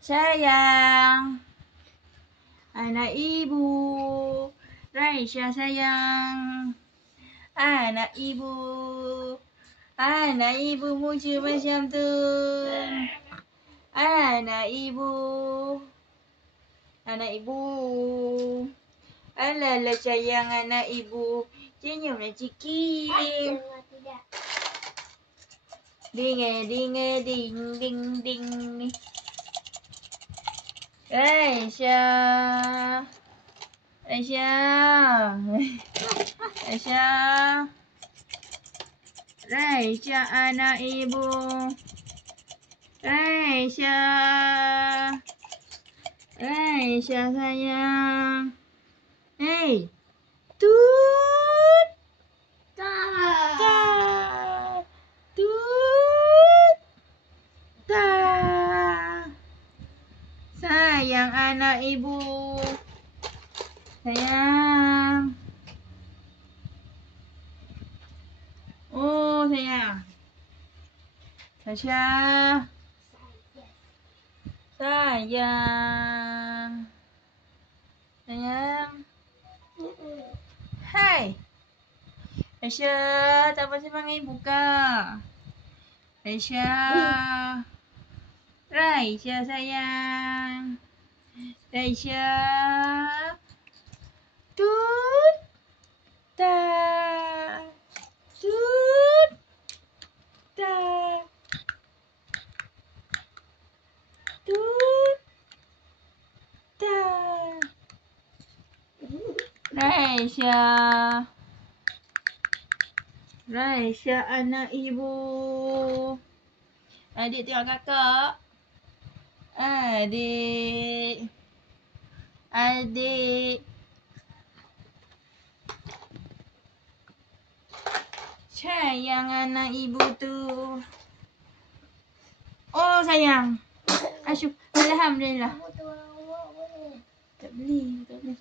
Sayang, anak ibu. Raisya sayang, anak ibu. Anak ibu muncul macam tu. Anak ibu. Anak ibu. Alalah sayang anak ibu. Senyumlah sikit. Ding ding ding ding ding. Raisya. Raisya. Raisya. Raisya anak ibu. Raisya. Raisya sayang. Hey. Tut. Ta. Tut. Ta. Sayang anak ibu. Sayang. Oh sayang. Tasya. Sayang. Sayang. Hai. Tasya, tak pasal panggil ibu kah? Tasya. Raisya sayang. Raisya. Tut. Ta. Tut. Ta. Tut. Ta. Raisya. Raisya anak ibu. Adik tengok kakak. Adik. Adik. Sayang anak ibu tu. Oh sayang. Asyuk. Alhamdulillah. Tak beli. Tak beli.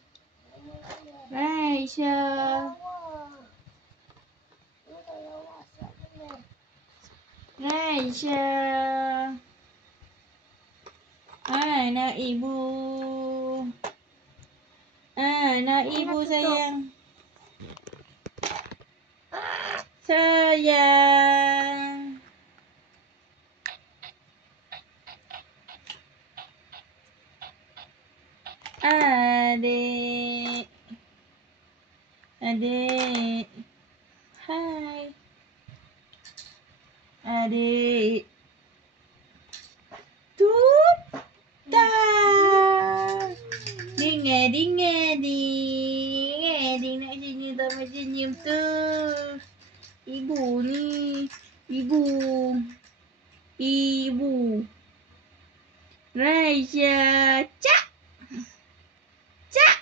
Raisya. Raisya. Anak ibu. Anak ibu sayang. Sayang. Adik. Adik. Hai. Adik. Tut. Ta. Ding ding ding. Nak senyum tak mau senyum tu. Ibu ni. Ibu. Ibu. Raisya. Cak. Cak.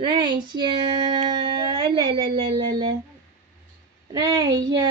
Raisya. La la la la la. Raisya.